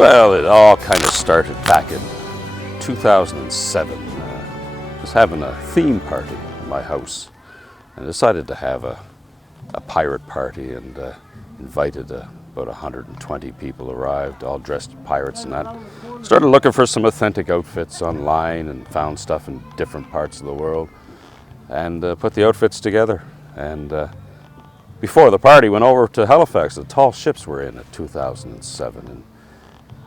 Well, it all kind of started back in 2007. I was having a theme party at my house and decided to have a pirate party, and invited about 120 people arrived, all dressed as pirates and that. Started looking for some authentic outfits online and found stuff in different parts of the world and put the outfits together. And before the party, went over to Halifax. The tall ships were in 2007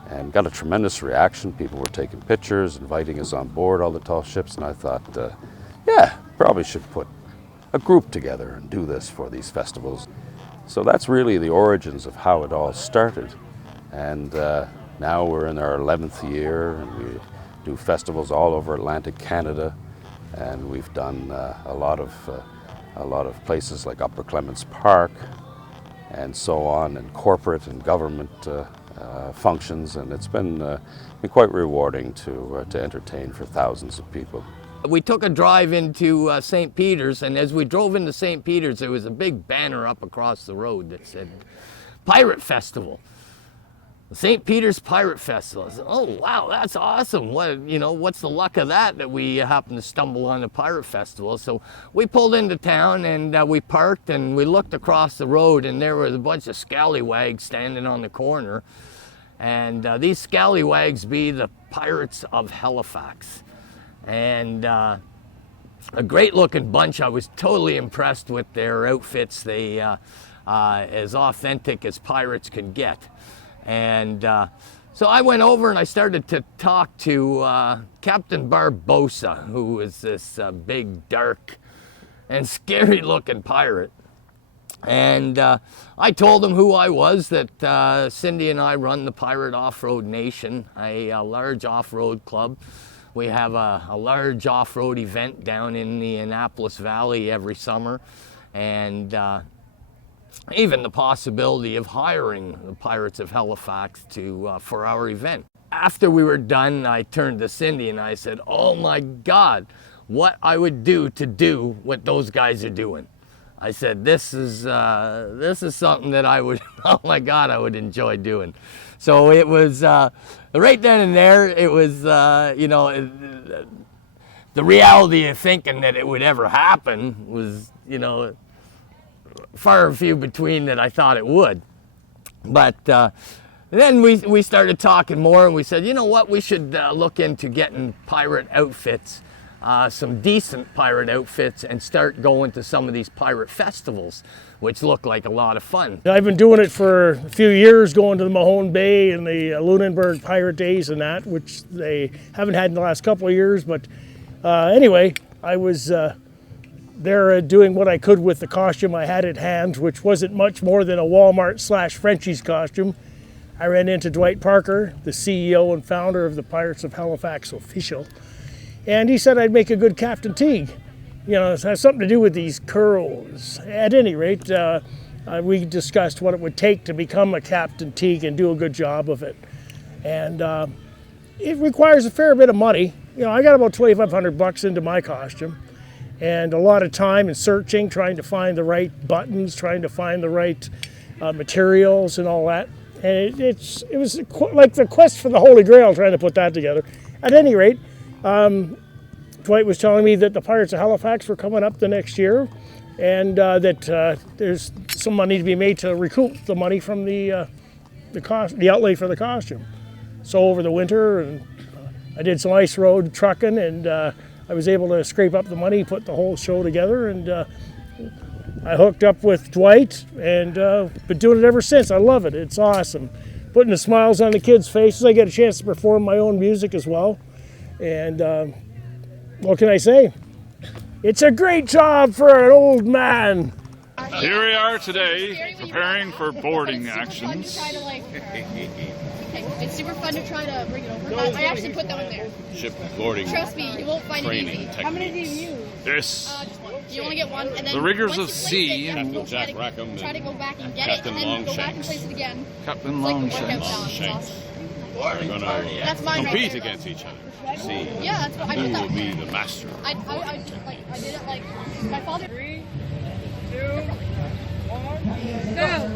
and got a tremendous reaction. People were taking pictures, inviting us on board all the tall ships, and I thought, yeah, probably should put a group together and do this for these festivals. So that's really the origins of how it all started. And now we're in our 11th year, and we do festivals all over Atlantic Canada, and we've done a lot of places like Upper Clements Park and so on, and corporate and government functions, and it's been quite rewarding to entertain for thousands of people. We took a drive into St. Peter's, and as we drove into St. Peter's, there was a big banner up across the road that said, Pirate Festival. St. Peter's Pirate Festival. I said, oh, wow, that's awesome. What's the luck of that we happened to stumble on the Pirate Festival? So we pulled into town, and we parked, and we looked across the road, and there was a bunch of scallywags standing on the corner. And these scallywags be the Pirates of Halifax. And a great looking bunch. I was totally impressed with their outfits. They as authentic as pirates could get. And so I went over and I started to talk to Captain Barbosa, who is this big, dark, and scary looking pirate. And I told him who I was, that Cindy and I run the Pirate Off-Road Nation, a large off-road club. We have a large off-road event down in the Annapolis Valley every summer, and even the possibility of hiring the Pirates of Halifax for our event. After we were done, I turned to Cindy and I said, oh my God, what I would do to do what those guys are doing. I said, this is something that I would, oh my God, I would enjoy doing. So it was, right then and there, it was, the reality of thinking that it would ever happen was, far and few between that I thought it would. But then we started talking more, and we said, you know what, we should look into getting pirate outfits, some decent pirate outfits, and start going to some of these pirate festivals, which look like a lot of fun. I've been doing it for a few years, going to the Mahone Bay and the Lunenburg Pirate Days and that, which they haven't had in the last couple of years. But anyway, I was there doing what I could with the costume I had at hand, which wasn't much more than a Walmart/Frenchie's costume. I ran into Dwight Parker, the CEO and founder of the Pirates of Halifax official, and he said I'd make a good Captain Teague. It has something to do with these curls. At any rate, we discussed what it would take to become a Captain Teague and do a good job of it. And it requires a fair bit of money. I got about $2,500 into my costume, and a lot of time in searching, trying to find the right buttons, trying to find the right materials and all that. And it was like the quest for the Holy Grail, trying to put that together. At any rate, Dwight was telling me that the Pirates of Halifax were coming up the next year, and that there's some money to be made to recoup the money from the outlay for the costume. So over the winter, and I did some ice road trucking, and I was able to scrape up the money, put the whole show together, and I hooked up with Dwight, and been doing it ever since. I love it. It's awesome. Putting the smiles on the kids' faces. I get a chance to perform my own music as well. And what can I say? It's a great job for an old man. Here we are today, preparing for boarding actions. It's super fun to try to bring it over. I actually put that one there. Ship boarding. Trust me, you won't find it easy. How many do you use? This. Just one. You only get one, and then the rigors of sea. Captain Jack Rackham. Try to go back and get it, and then go back and place it again. Captain Longshanks. We're going to compete against each other. See who will be the master. I did it like my father. 3, 2, 1, go!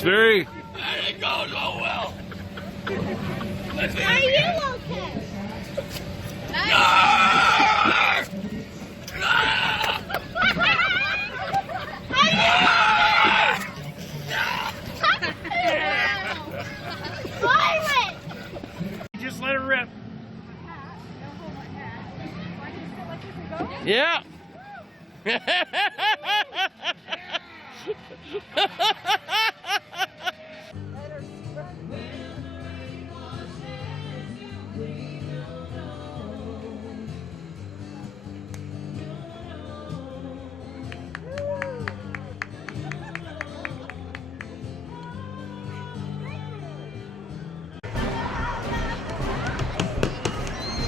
It's very. It goes so well. Are you okay? Pirate! Just let it rip. Yeah.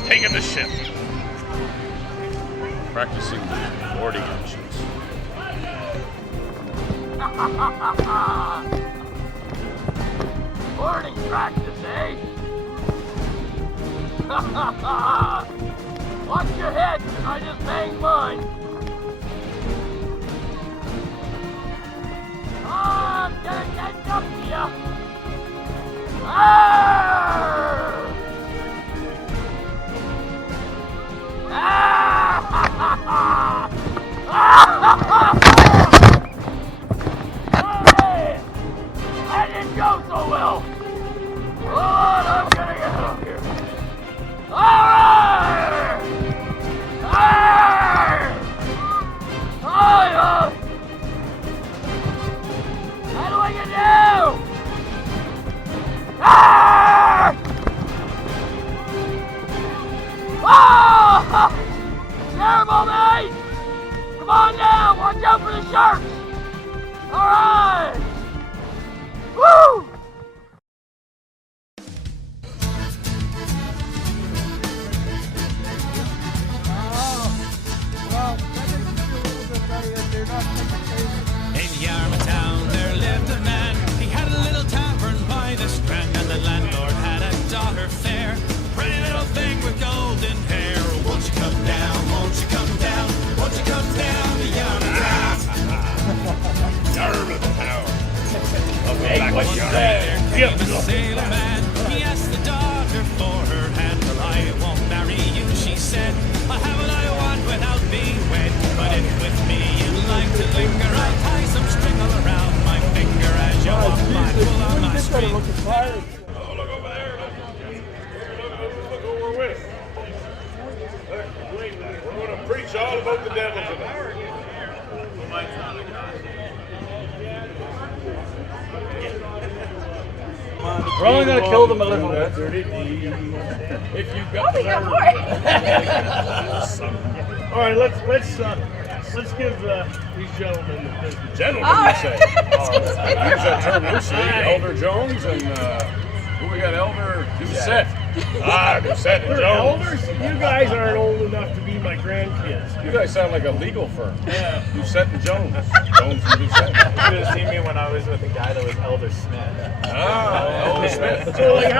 Taking the ship. Practicing the boarding actions. Boarding practice, eh? Watch your head, 'cause I just banged mine. I'm gonna catch up to ya. Arr! Hey! That didn't go so well. Lord, I'm gonna get out of here. Alright! Arr! Oh, how do I get down? Arr! Oh! Terrible, mate! Come on now, watch out for the sharks! Alright! Woo! In Yarmouth town there lived a man. He had a little tavern by the strand, and the landlord had a daughter fair, pretty little thing with golden hair. Won't you come down? Won't you come down? Won't you come down to Yarmouth town? Yarmouth town. One day there came a sailor man. He asked the daughter for her hand. Well, I won't marry you, she said. I'll have what I want without being wed. But if with me you'd like to linger, I'll tie some string all around my finger as you walk by pull on my string. Oh, look over there. Look who we're with. We're going to preach all about the devil today. We're only going to kill them a little bit. If you've got All right, let's give these gentlemen the business. Gentlemen, you say. Use that term loosely. Elder Jones and who we got? Elder Doucette. Doucette and They're Jones. elders. You guys aren't old enough to be my grandkids. You guys sound like a legal firm. Yeah. Doucette and Jones. Jones and Doucette. You should have seen me when I was with a guy that was Elder Smith. Elder Smith. So, like,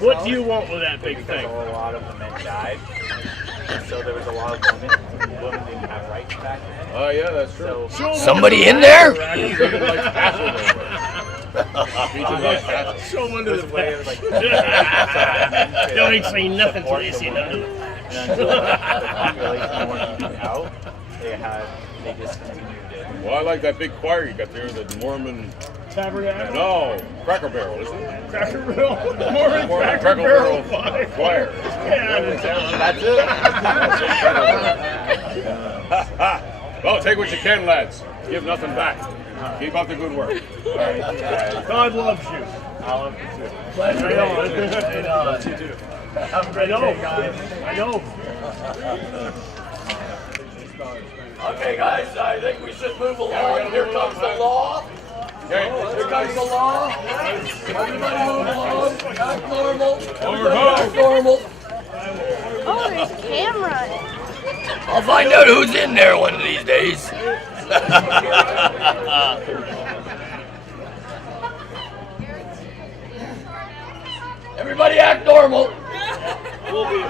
what do you want with that big thing? Because a lot of the men died, and so there was a lot of women. Women didn't have rights back then. Oh, yeah, that's true. So Somebody in there? Treated like cattle. Treated like cattle. Show them under it was the a way back. of like You ain't saying nothing to this, you know. and until the population went out, they just continued it. Well, I like that big choir you got there, the Mormon. Tabernacle? No, Cracker Barrel, isn't it? Cracker Barrel? Mormon Cracker Cracker Barrel Barrel choir. Yeah, That's it. Well, take what you can, lads. Give nothing back. Keep up the good work. All right. God loves you. I love you too. Pleasure. I love you too. Have a great day, guys. I know. Okay, guys, I think we should move along. Here comes the law. Here comes the law. Everybody move along. Act normal. Everybody act normal. Oh, there's a camera. I'll find out who's in there one of these days. Everybody act normal. We'll be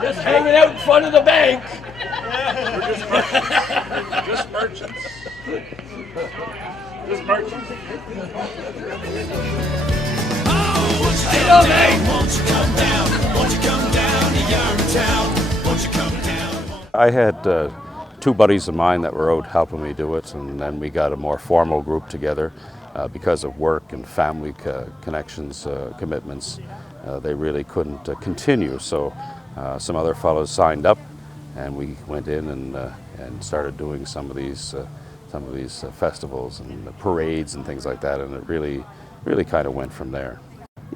Just hanging out in front of the bank. We're just merchants. This part. Oh, won't you come down? Won't you come down? Won't you come down to Yarmouth town? Won't you come down? I had two buddies of mine that were out helping me do it, and then we got a more formal group together because of work and family connections, commitments. They really couldn't continue, so some other fellows signed up, and we went in and started doing some of these festivals and the parades and things like that, and it really kind of went from there.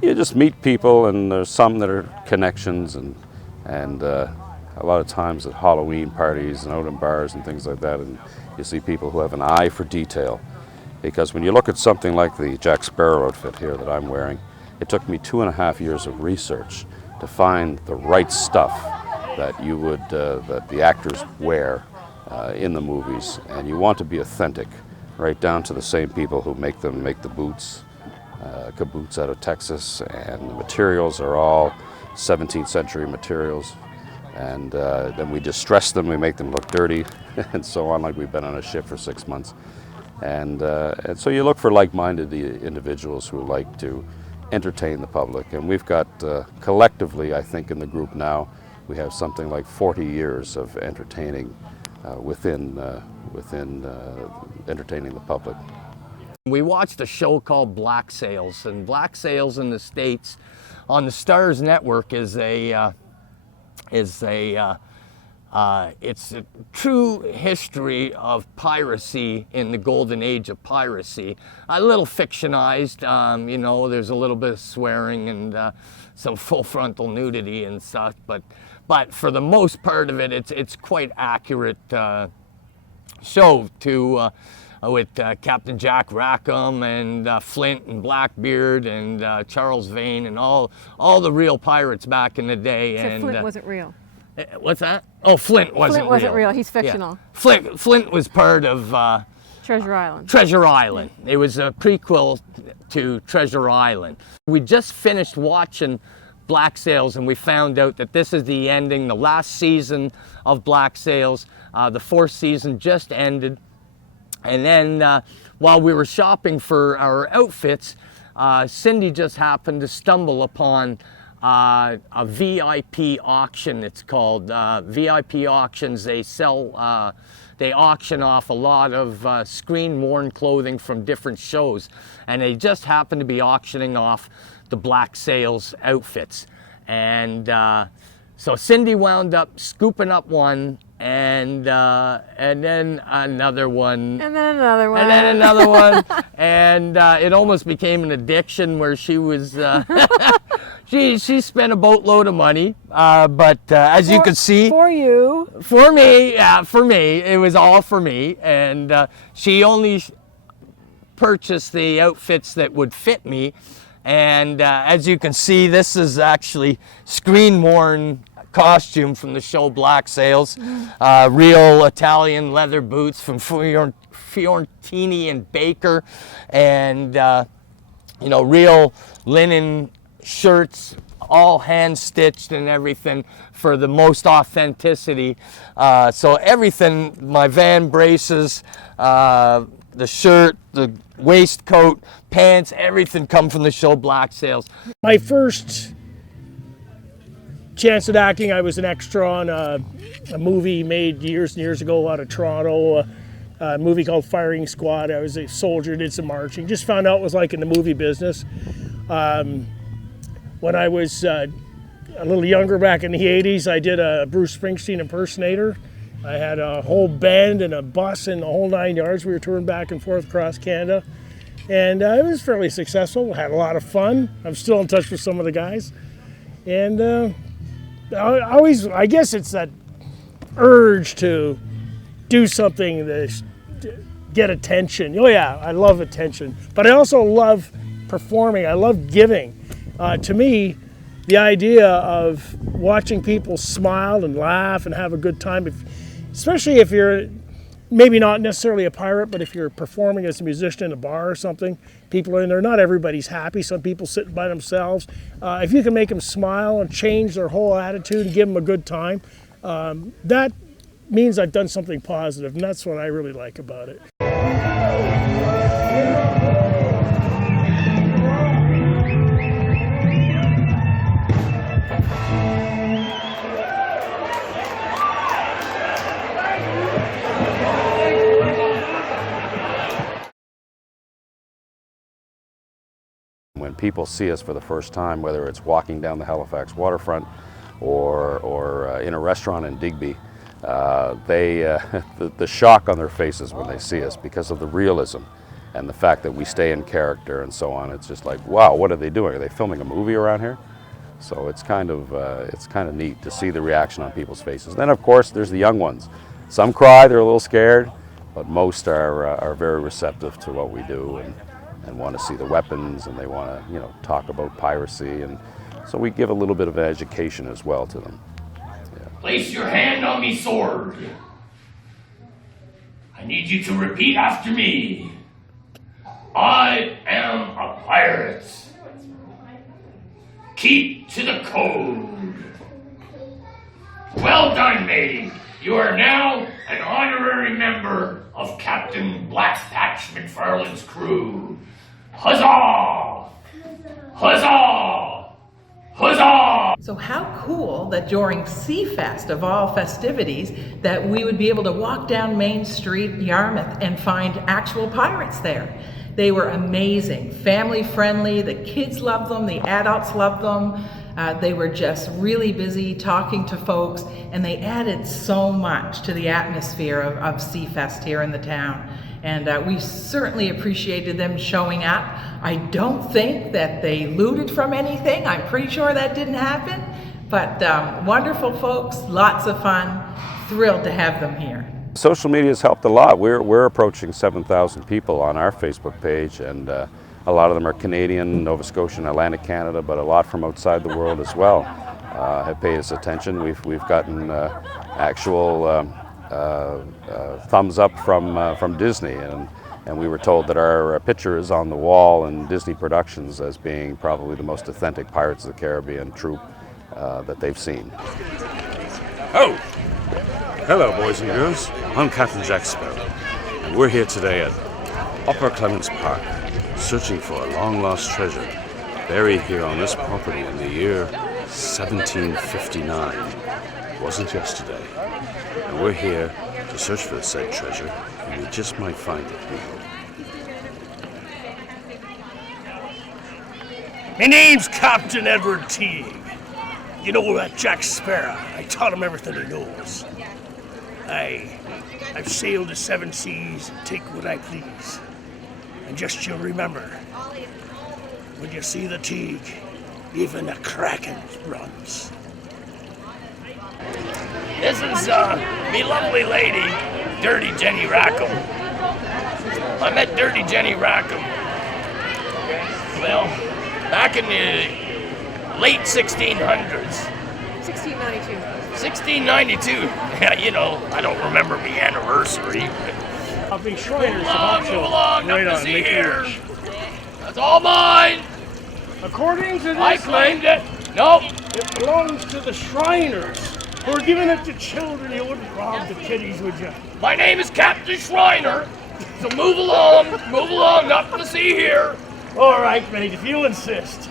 You just meet people, and there's some that are connections, and a lot of times at Halloween parties and out in bars and things like that, and you see people who have an eye for detail. Because when you look at something like the Jack Sparrow outfit here that I'm wearing, it took me 2.5 years of research to find the right stuff that that the actors wear in the movies. And you want to be authentic, right down to the same people who make the boots, kaboots out of Texas, and the materials are all 17th century materials. And then we distress them, we make them look dirty, and so on, like we've been on a ship for 6 months. And so you look for like-minded individuals who like to entertain the public. And we've got, collectively, I think in the group now, we have something like 40 years of entertaining within entertaining the public. We watched a show called Black Sails, and Black Sails in the States on the Stars Network is it's a true history of piracy in the golden age of piracy. A little fictionized, you know, there's a little bit of swearing and some full frontal nudity and stuff, but for the most part of it, it's quite accurate show to with Captain Jack Rackham and Flint and Blackbeard and Charles Vane and all the real pirates back in the day. So and Flint wasn't real. What's that? Oh, Flint wasn't real. He's fictional. Yeah. Flint was part of Treasure Island. Treasure Island. It was a prequel to Treasure Island. We just finished watching Black Sails, and we found out that this is the ending, the last season of Black Sails. The 4th season just ended. And then while we were shopping for our outfits, Cindy just happened to stumble upon a VIP auction. It's called VIP auctions. They sell, they auction off a lot of screen-worn clothing from different shows, and they just happened to be auctioning off the Black Sails outfits. And so Cindy wound up scooping up one, and then another one, and then another one, and then another one, and it almost became an addiction where she was she spent a boatload of money, but as you could see, for me, it was all for me, and she only purchased the outfits that would fit me. And as you can see, this is actually screen-worn costume from the show Black Sails. Real Italian leather boots from Fiontini and Baker, and you know, real linen shirts, all hand-stitched and everything for the most authenticity. So everything, my van braces, the shirt, the waistcoat, pants, everything come from the show Black Sails. My first chance at acting, I was an extra on a movie made years and years ago out of Toronto, a movie called Firing Squad. I was a soldier, did some marching, just found out what it was like in the movie business. When I was a little younger back in the 80s, I did a Bruce Springsteen impersonator. I had a whole band and a bus and the whole 9 yards. We were touring back and forth across Canada. And it was fairly successful. Had a lot of fun. I'm still in touch with some of the guys. And I guess it's that urge to do something to get attention. Oh yeah, I love attention. But I also love performing. I love giving. To me, the idea of watching people smile and laugh and have a good time, especially if you're maybe not necessarily a pirate, but if you're performing as a musician in a bar or something, people are in there. Not everybody's happy. Some people sitting by themselves. If you can make them smile and change their whole attitude and give them a good time, that means I've done something positive, and that's what I really like about it. when people see us for the first time, whether it's walking down the Halifax waterfront or in a restaurant in Digby, the shock on their faces when they see us because of the realism and the fact that we stay in character and so on. It's just like, wow, what are they doing? Are they filming a movie around here? So it's kind of neat to see the reaction on people's faces. Then of course there's the young ones. Some cry, they're a little scared, but most are very receptive to what we do and want to see the weapons, and they want to, you know, talk about piracy, and so we give a little bit of education as well to them. Place your hand on me sword. I need you to repeat after me. I am a pirate. Keep to the code. Well done, mate. You are now an honorary member of Captain Black Patch McFarlane's crew. Huzzah! Huzzah! Huzzah! So how cool that during Seafest, of all festivities, that we would be able to walk down Main Street, Yarmouth, and find actual pirates there. They were amazing, family friendly, the kids loved them, the adults loved them. They were just really busy talking to folks, and they added so much to the atmosphere of Seafest here in the town. And we certainly appreciated them showing up. I don't think that they looted from anything. I'm pretty sure that didn't happen. But wonderful folks, lots of fun, thrilled to have them here. Social media has helped a lot. We're approaching 7,000 people on our Facebook page, and a lot of them are Canadian, Nova Scotian, Atlantic Canada, but a lot from outside the world as well have paid us attention. We've gotten actual thumbs up from Disney, and we were told that our picture is on the wall in Disney Productions as being probably the most authentic Pirates of the Caribbean troupe that they've seen. Oh! Hello, boys and girls. I'm Captain Jack Sparrow, and we're here today at Upper Clements Park, searching for a long-lost treasure buried here on this property in the year 1759. It wasn't yesterday. And we're here to search for the said treasure, and we just might find it, we hope. My name's Captain Edward Teague. You know that Jack Sparrow. I taught him everything he knows. I've sailed the 7 seas and take what I please. And just you remember, when you see the Teague, even the Kraken runs. This is me lovely lady, Dirty Jenny Rackham. I met Dirty Jenny Rackham, well, back in the late 1600s. 1692. 1692. Yeah, you know, I don't remember my anniversary. I'll be Shriners. Move along, Right nothing to on, see make here. yours. That's all mine. According to this, I claimed it. Nope. it belongs to the Shriners. Who are giving it to children. You wouldn't rob the kiddies, would you? My name is Captain Shriner. So move along, nothing to see here. All right, mate, if you insist.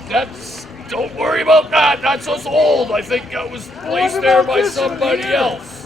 Don't worry about that. That's us old. I think that was placed there by somebody else.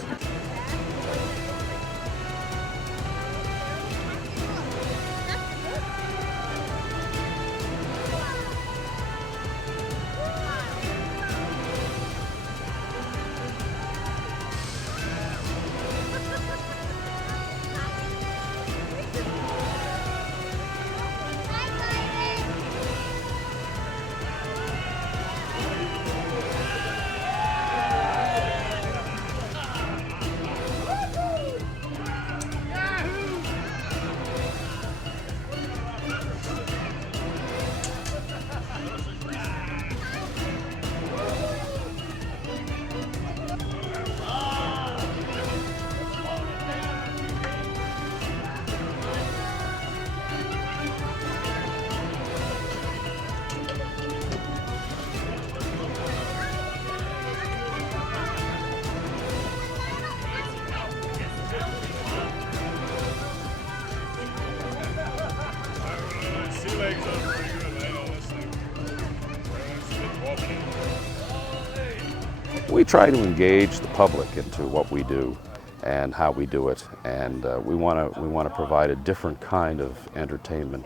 We try to engage the public into what we do and how we do it, and we want to provide a different kind of entertainment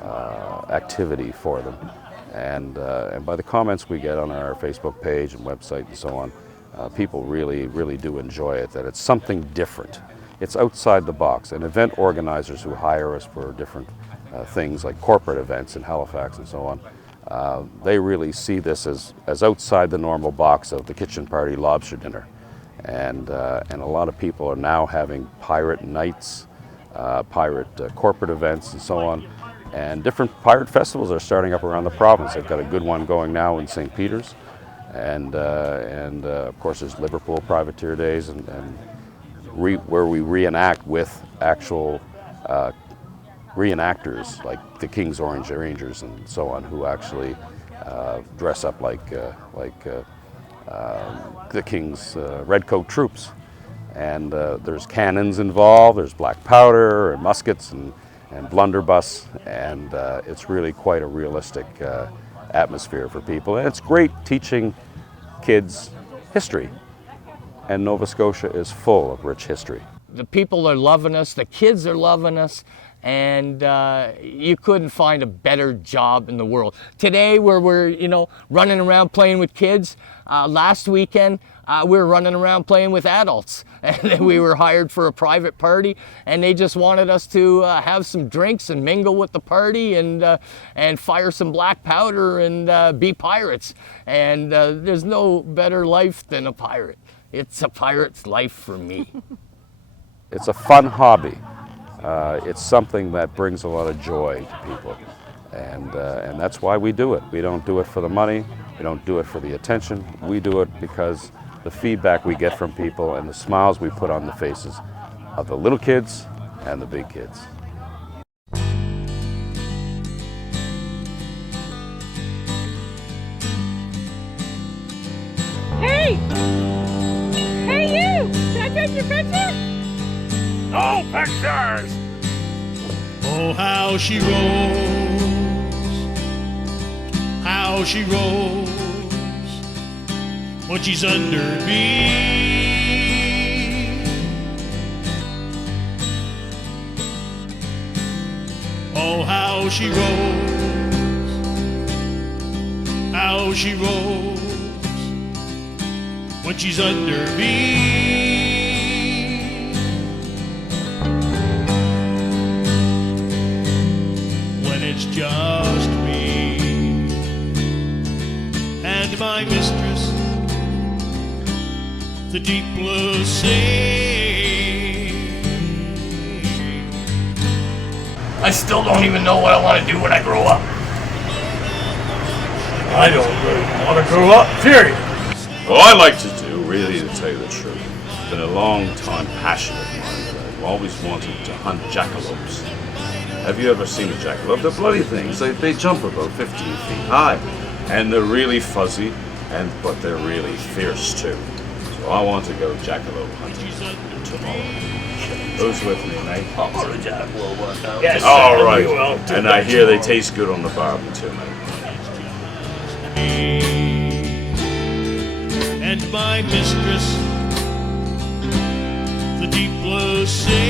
activity for them. And by the comments we get on our Facebook page and website and so on, people really do enjoy it, that it's something different. It's outside the box. And event organizers who hire us for different things like corporate events in Halifax and so on, they really see this as outside the normal box of the kitchen party lobster dinner. And a lot of people are now having pirate nights, pirate corporate events and so on. And different pirate festivals are starting up around the province. They've got a good one going now in St. Peter's. And of course there's Liverpool Privateer Days where we reenact with actual reenactors like the King's Orange Rangers and so on, who actually dress up like the King's Redcoat troops. And there's cannons involved, there's black powder and muskets and blunderbuss, and it's really quite a realistic atmosphere for people. And it's great teaching kids history. And Nova Scotia is full of rich history. The people are loving us, the kids are loving us, and you couldn't find a better job in the world. Today we're running around playing with kids. Last weekend we were running around playing with adults. And we were hired for a private party, and they just wanted us to have some drinks and mingle with the party and fire some black powder and be pirates. And there's no better life than a pirate. It's a pirate's life for me. It's a fun hobby. It's something that brings a lot of joy to people. And that's why we do it. We don't do it for the money. We don't do it for the attention. We do it because the feedback we get from people and the smiles we put on the faces of the little kids and the big kids. Hey! Hey you! Can I take your picture? No pictures! Oh, how she rolls when she's under me. Oh, how she rolls when she's under me. When it's just me and my mistress, the deep blue sea. I still don't even know what I want to do when I grow up. I don't really want to grow up, period. What I like to do, really, to tell you the truth, it's been a long time passion of mine that I've always wanted to hunt jackalopes. Have you ever seen a jackalope? They're bloody things. They jump about 15 feet high, and they're really fuzzy, but they're really fierce too. So I want to go jackalope hunting tomorrow. Who's with me, mate? I'll go to jackalope one time. Yes, all right. And I hear they taste good on the barbie too, mate. And my mistress, the deep blue sea.